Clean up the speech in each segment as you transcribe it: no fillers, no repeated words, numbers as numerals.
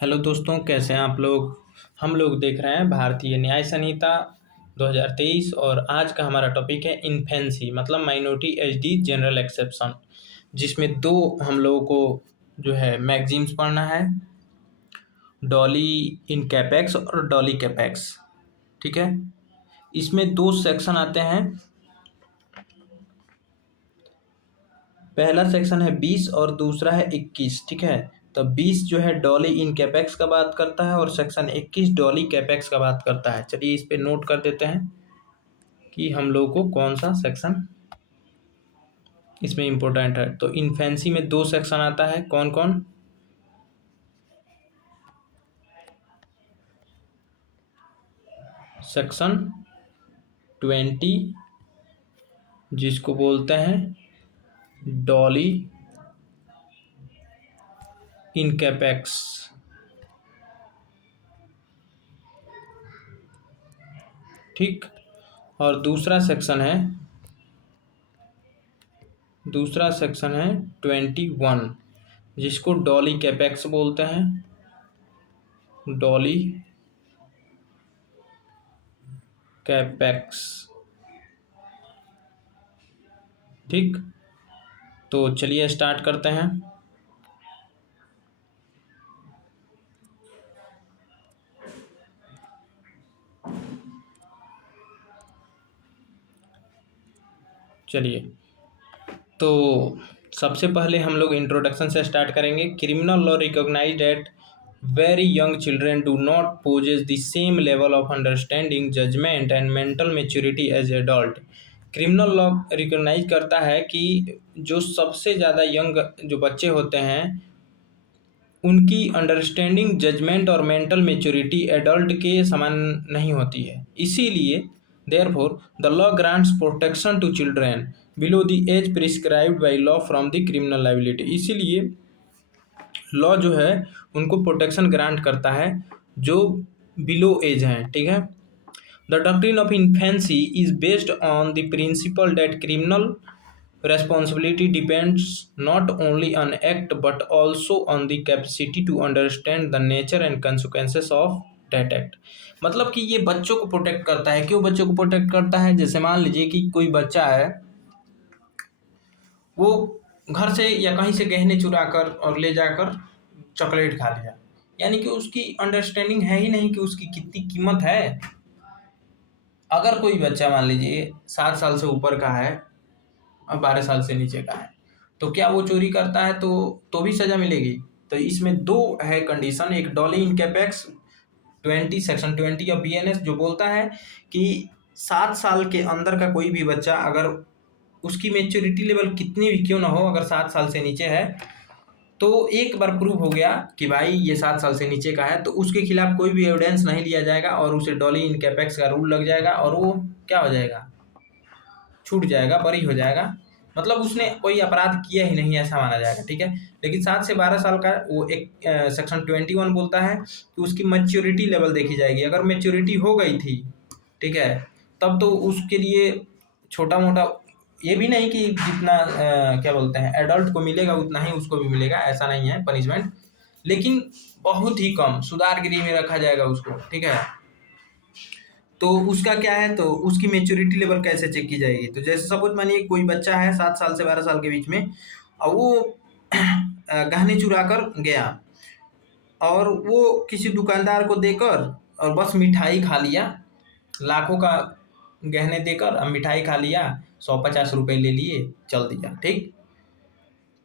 Hello दोस्तों, कैसे हैं आप लोग। हम लोग देख रहे हैं भारतीय न्याय संहिता 2023 और आज का हमारा टॉपिक है इन्फेंसी मतलब माइनॉरिटी एचडी जनरल एक्सेप्शन, जिसमें दो हम लोगों को जो है मैगजीम्स पढ़ना है, डॉली इन कैपेक्स और डॉली कैपेक्स। ठीक है, इसमें दो सेक्शन आते हैं। पहला सेक्शन है 20 और दूसरा है 21। ठीक है, तो 20 जो है डॉली इन कैपेक्स का बात करता है और सेक्शन 21 डॉली कैपेक्स का बात करता है। चलिए इस पे नोट कर देते हैं कि हम लोग को कौन सा सेक्शन इसमें इम्पोर्टेंट है। तो इन्फेंसी में दो सेक्शन आता है, कौन कौन। सेक्शन 20 जिसको बोलते हैं डॉली इन कैपेक्स, ठीक। और दूसरा सेक्शन है 21 जिसको डॉली कैपेक्स बोलते हैं, डॉली कैपेक्स। ठीक, तो चलिए स्टार्ट करते हैं। चलिए, तो सबसे पहले हम लोग इंट्रोडक्शन से स्टार्ट करेंगे। Criminal law recognise that very young children do not possess the same level of understanding, judgement and mental maturity as adult. Criminal law recognise करता है कि जो सबसे ज़्यादा यंग जो बच्चे होते हैं उनकी अंडरस्टैंडिंग, जजमेंट और मेंटल मेच्योरिटी एडल्ट के समान नहीं होती है। इसीलिए therefore the law grants protection to children below the age prescribed by law from the criminal liability। इसीलिए लॉ जो है उनको प्रोटेक्शन ग्रांट करता है जो बिलो एज हैं। ठीक है, the doctrine of infancy is based on the principal that criminal responsibility depends not only on act but also on the capacity to understand the nature and consequences of that act। मतलब कि ये बच्चों को protect करता है। क्यों बच्चों को प्रोटेक्ट करता है? जैसे मान लीजिए कि कोई बच्चा है, वो घर से या कहीं से गहने चुरा कर और ले जाकर चॉकलेट खा लिया, यानी कि उसकी अंडरस्टैंडिंग है ही नहीं कि उसकी कितनी कीमत है। अगर कोई बच्चा मान लीजिए 7 साल से ऊपर का है और 12 साल से नीचे का है, तो क्या वो चोरी करता है तो भी सजा मिलेगी। तो इसमें दो है कंडीशन, एक डॉली इन कैपेक्स 20 सेक्शन 20 ऑफ बीएनएस जो बोलता है कि 7 साल के अंदर का कोई भी बच्चा, अगर उसकी मेच्योरिटी लेवल कितनी भी क्यों ना हो, अगर 7 साल से नीचे है तो एक बार प्रूव हो गया कि भाई ये 7 साल से नीचे का है, तो उसके खिलाफ कोई भी एविडेंस नहीं लिया जाएगा और उसे डॉली इन कैपेक्स का रूल लग जाएगा और वो क्या हो जाएगा, छूट जाएगा, बरी हो जाएगा। मतलब उसने कोई अपराध किया ही नहीं ऐसा माना जाएगा। ठीक है, लेकिन 7 से 12 साल का वो एक सेक्शन 21 बोलता है कि उसकी मैच्योरिटी लेवल देखी जाएगी। अगर मैच्योरिटी हो गई थी, ठीक है, तब तो उसके लिए छोटा मोटा, ये भी नहीं कि जितना क्या बोलते हैं एडल्ट को मिलेगा उतना ही उसको भी मिलेगा, ऐसा नहीं है पनिशमेंट, लेकिन बहुत ही कम सुधार गृह में रखा जाएगा उसको। ठीक है, तो उसका क्या है, तो उसकी मेच्योरिटी लेवल कैसे चेक की जाएगी। तो जैसे सपोज मानिए कोई बच्चा है 7 साल से 12 साल के बीच में और वो गहने चुरा कर गया और वो किसी दुकानदार को देकर और बस मिठाई खा लिया, लाखों का गहने देकर अब मिठाई खा लिया, 150 रुपये ले लिए, चल दिया। ठीक,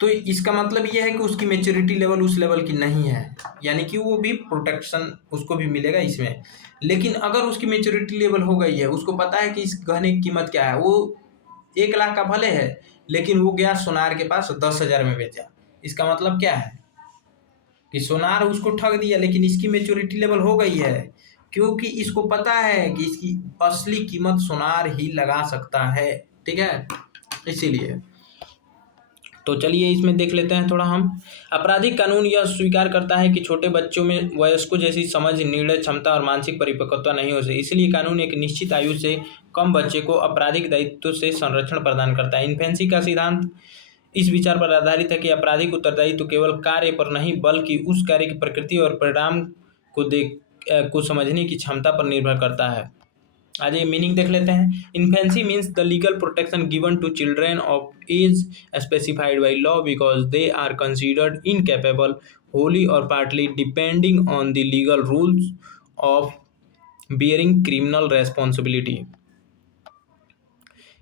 तो इसका मतलब ये है कि उसकी मेच्योरिटी लेवल उस लेवल की नहीं है, यानी कि वो भी प्रोटेक्शन उसको भी मिलेगा इसमें। लेकिन अगर उसकी मेच्योरिटी लेवल हो गई है, उसको पता है कि इस गहने की कीमत क्या है, वो 1 लाख का भले है लेकिन वो गया सोनार के पास 10,000 में बेचा, इसका मतलब क्या है कि सोनार उसको ठग दिया, लेकिन इसकी मेच्योरिटी लेवल हो गई है क्योंकि इसको पता है कि इसकी असली कीमत सोनार ही लगा सकता है। ठीक है, इसीलिए तो चलिए इसमें देख लेते हैं थोड़ा हम। आपराधिक कानून यह स्वीकार करता है कि छोटे बच्चों में वयस्कों जैसी समझ, निर्णय क्षमता और मानसिक परिपक्वता नहीं हो सकती, इसलिए कानून एक निश्चित आयु से कम बच्चे को आपराधिक दायित्व से संरक्षण प्रदान करता है। इन्फेंसी का सिद्धांत इस विचार पर आधारित है कि आपराधिक उत्तरदायित्व तो केवल कार्य पर नहीं बल्कि उस कार्य की प्रकृति और परिणाम को समझने की क्षमता पर निर्भर करता है। आज ये मीनिंग देख लेते हैं। Infancy means the legal protection given to children of age specified by law because they are considered incapable wholly or partly depending on the legal rules of bearing criminal responsibility।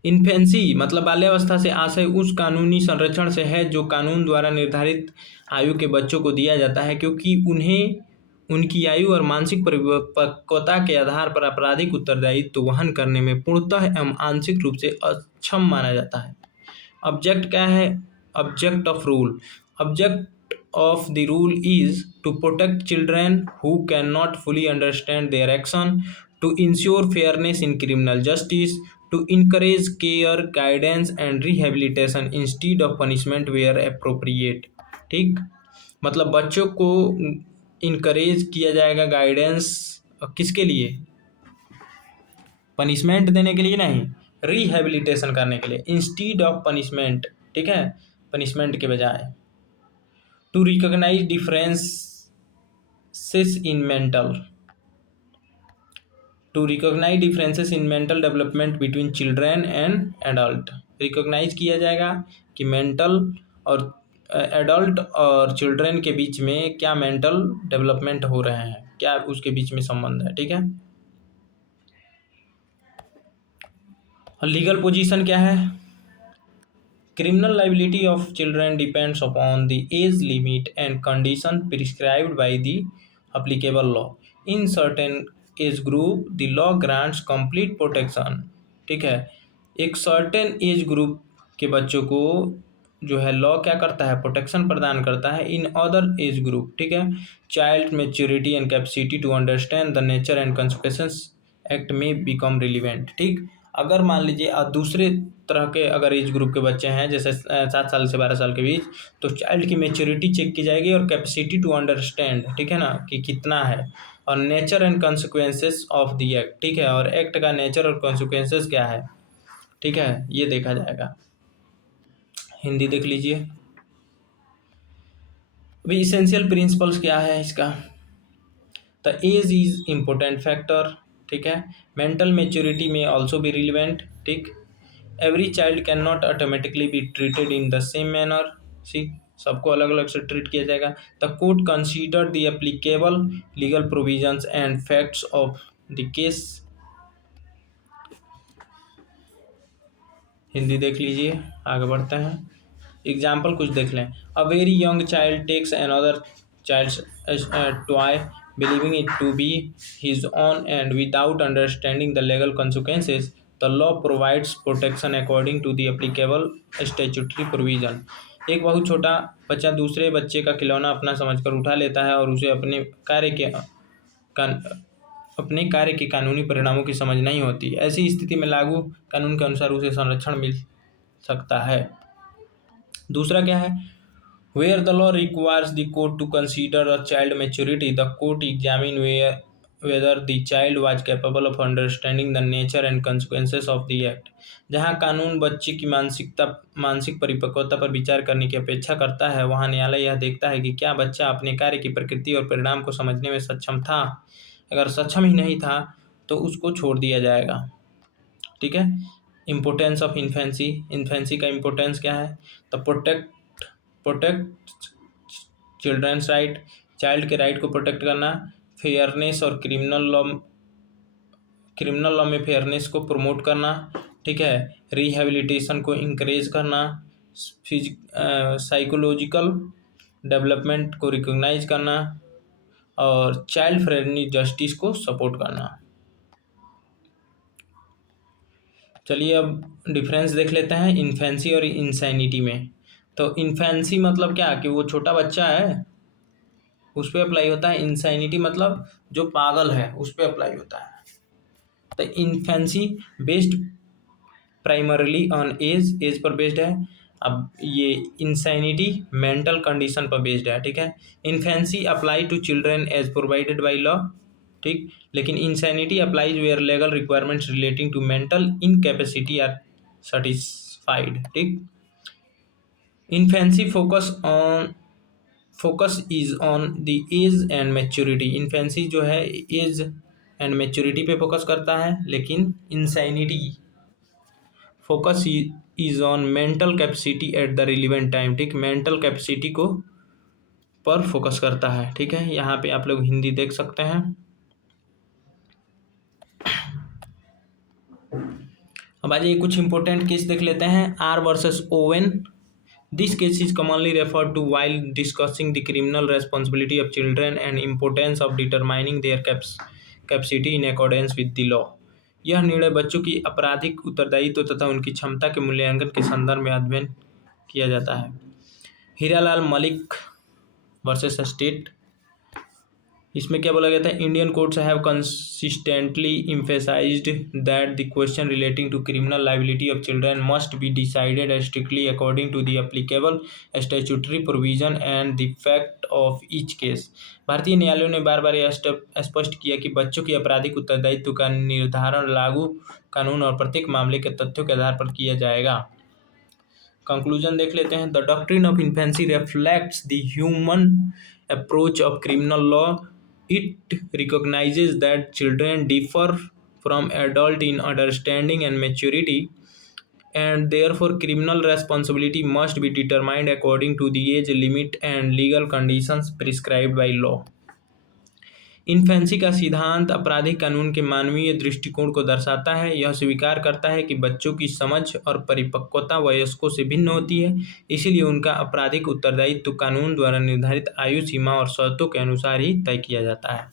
Infancy मतलब बाल्यावस्था से आशय उस कानूनी संरक्षण से है जो कानून द्वारा निर्धारित आयु के बच्चों को दिया जाता है, क्योंकि उन्हें उनकी आयु और मानसिक परिपक्वता के आधार पर आपराधिक उत्तरदायित्व तो वहन करने में पूर्णतः एवं आंशिक रूप से अक्षम माना जाता है। ऑब्जेक्ट क्या है? Object of rule. Object of the rule is to protect children who cannot fully understand their action, to ensure fairness in criminal justice, to encourage care, guidance and rehabilitation instead of punishment where appropriate। ठीक, मतलब बच्चों को encourage किया जाएगा, guidance किसके लिए? Punishment देने के लिए नहीं, रिहेबिलिटेशन करने के लिए, इंस्टीड ऑफ पनिशमेंट। ठीक है, पनिशमेंट के बजाय। To recognize differences in mental development between children and adult। Recognise किया जाएगा कि मेंटल और एडल्ट और चिल्ड्रन के बीच में क्या मेंटल डेवलपमेंट हो रहे हैं, क्या उसके बीच में संबंध है। ठीक है, लीगल पोजीशन क्या है? Criminal liability of children depends upon the age limit and condition prescribed by the applicable law। In certain age group, the law grants complete protection। ठीक है, एक सर्टेन एज ग्रुप के बच्चों को जो है लॉ क्या करता है? प्रोटेक्शन प्रदान करता है। इन अदर एज ग्रुप, ठीक है, child maturity and capacity to understand the nature and consequences act में बिकम रिलीवेंट। ठीक, अगर मान लीजिए दूसरे तरह के अगर एज ग्रुप के बच्चे हैं, जैसे 7 साल से 12 साल के बीच, तो चाइल्ड की मेच्योरिटी चेक की जाएगी और कैपेसिटी टू अंडरस्टैंड, ठीक है ना, कि कितना है, और nature and consequences of the act. ठीक है, और एक्ट का नेचर और कॉन्सिक्वेंसेस क्या है, ठीक है, ये देखा जाएगा। हिंदी देख लीजिए। अभी इसेंशियल प्रिंसिपल्स क्या है इसका? The age is important factor. ठीक है, मेंटल मेच्योरिटी में ऑल्सो बी रिलीवेंट। ठीक, every child can not automatically be treated in the same manner. See, सबको अलग अलग से ट्रीट किया जाएगा। The court consider the applicable legal provisions and facts of the case. Hindi देख लीजिए, आगे बढ़ते हैं। एग्जाम्पल कुछ देख लें। A very young child takes another child's toy believing it to be his own and without understanding the legal consequences, the law provides protection according to the applicable statutory provision। एक बहुत छोटा बच्चा दूसरे बच्चे का खिलौना अपना समझकर उठा लेता है और उसे अपने कार्य के कानूनी परिणामों की समझ नहीं होती। ऐसी स्थिति में लागू कानून के अनुसार उसे संरक्षण मिल सकता है। दूसरा क्या है? Where the law requires the court to consider a child maturity, the court examine whether the child was capable of understanding the nature and consequences of the act। जहाँ कानून बच्चे की मानसिक परिपक्वता पर विचार करने की अपेक्षा करता है, वहाँ न्यायालय यह देखता है कि क्या बच्चा अपने कार्य की प्रकृति और परिणाम को समझने में सक्षम था। अगर सक्षम ही नहीं था तो उसको छोड़ दिया जाएगा। ठीक है, इम्पोर्टेंस ऑफ इन्फेंसी। इन्फेंसी का इम्पोर्टेंस क्या है? तो प्रोटेक्ट चिल्ड्रंस राइट, चाइल्ड के राइट को प्रोटेक्ट करना। फेयरनेस और क्रिमिनल लॉ में फेयरनेस को प्रमोट करना। ठीक है, रिहेबिलिटेशन को इंकरेज करना, साइकोलॉजिकल डेवलपमेंट को रिकॉग्नाइज करना और चाइल्ड फ्रेंडली जस्टिस को सपोर्ट करना। चलिए अब डिफरेंस देख लेते हैं इन्फेंसी और इंसैनिटी में। तो इन्फेंसी मतलब क्या कि वो छोटा बच्चा है, उस पर अप्लाई होता है। इंसैनिटी मतलब जो पागल है, उस पर अप्लाई होता है। तो infancy based primarily on age पर बेस्ड है। अब ये इंसैनिटी मेंटल कंडीशन पर बेस्ड है। ठीक है, infancy apply to children age provided by law. ठीक, लेकिन insanity applies where legal requirements relating to mental incapacity are satisfied. ठीक, infancy focus is on the age and maturity. Infancy जो है age and maturity पे focus करता है, लेकिन insanity focus is on mental capacity at the relevant time. ठीक, mental capacity को पर फोकस करता है। ठीक है, यहाँ पे आप लोग हिंदी देख सकते हैं। अब आज ये कुछ इंपॉर्टेंट केस देख लेते हैं। R versus Owen. This case is commonly referred to while discussing the criminal responsibility of children and importance of determining their capacity in accordance with the law. यह निर्णय बच्चों की आपराधिक उत्तरदायित्व तथा उनकी क्षमता के मूल्यांकन के संदर्भ में अध्ययन किया जाता है। Hiralal Malik versus state. इसमें क्या बोला गया था? Indian courts have consistently emphasised that the question relating to criminal liability of children must be decided strictly according to the applicable statutory provision and the fact of each case. भारतीय न्यायालयों ने बार बार यह स्पष्ट किया कि बच्चों की आपराधिक उत्तरदायित्व का निर्धारण लागू कानून और प्रत्येक मामले के तथ्यों के आधार पर किया जाएगा। कंक्लूजन देख लेते हैं। The doctrine of infancy reflects the human approach of criminal law. It recognizes that children differ from adults in understanding and maturity, and therefore criminal responsibility must be determined according to the age limit and legal conditions prescribed by law. Infancy का सिद्धांत आपराधिक कानून के मानवीय दृष्टिकोण को दर्शाता है। यह स्वीकार करता है कि बच्चों की समझ और परिपक्वता वयस्कों से भिन्न होती है, इसीलिए उनका आपराधिक उत्तरदायित्व कानून द्वारा निर्धारित आयु सीमा और शर्तों के अनुसार ही तय किया जाता है।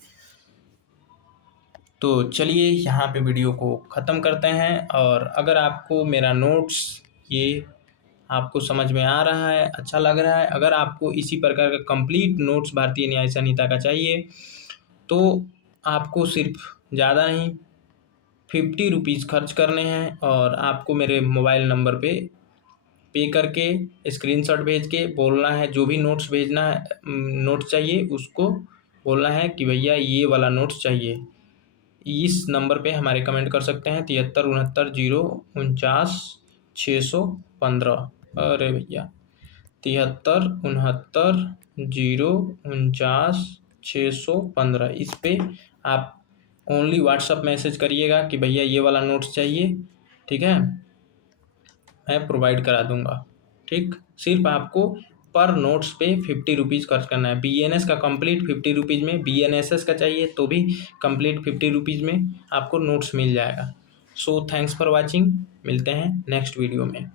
तो चलिए यहाँ पे वीडियो को ख़त्म करते हैं। और अगर आपको मेरा नोट्स ये आपको समझ में आ रहा है, अच्छा लग रहा है, अगर आपको इसी प्रकार का कंप्लीट नोट्स भारतीय न्याय संहिता का चाहिए तो आपको सिर्फ ज़्यादा नहीं 50 रुपीज़ खर्च करने हैं, और आपको मेरे मोबाइल नंबर पे करके स्क्रीनशॉट भेज के बोलना है, जो भी नोट्स भेजना है, नोट्स चाहिए उसको बोलना है कि भैया ये वाला नोट्स चाहिए। इस नंबर पे हमारे कमेंट कर सकते हैं 7369094615। अरे भैया 7369094615, इस पे आप ओनली व्हाट्सअप मैसेज करिएगा कि भैया ये वाला नोट्स चाहिए। ठीक है, मैं प्रोवाइड करा दूंगा। ठीक, सिर्फ आपको पर नोट्स पे 50 रुपीज़ खर्च करना है। BNS का कंप्लीट 50 रुपीज़ में, BNSS का चाहिए तो भी कंप्लीट 50 रुपीज़ में आपको नोट्स मिल जाएगा। सो थैंक्स फॉर वॉचिंग, मिलते हैं नेक्स्ट वीडियो में।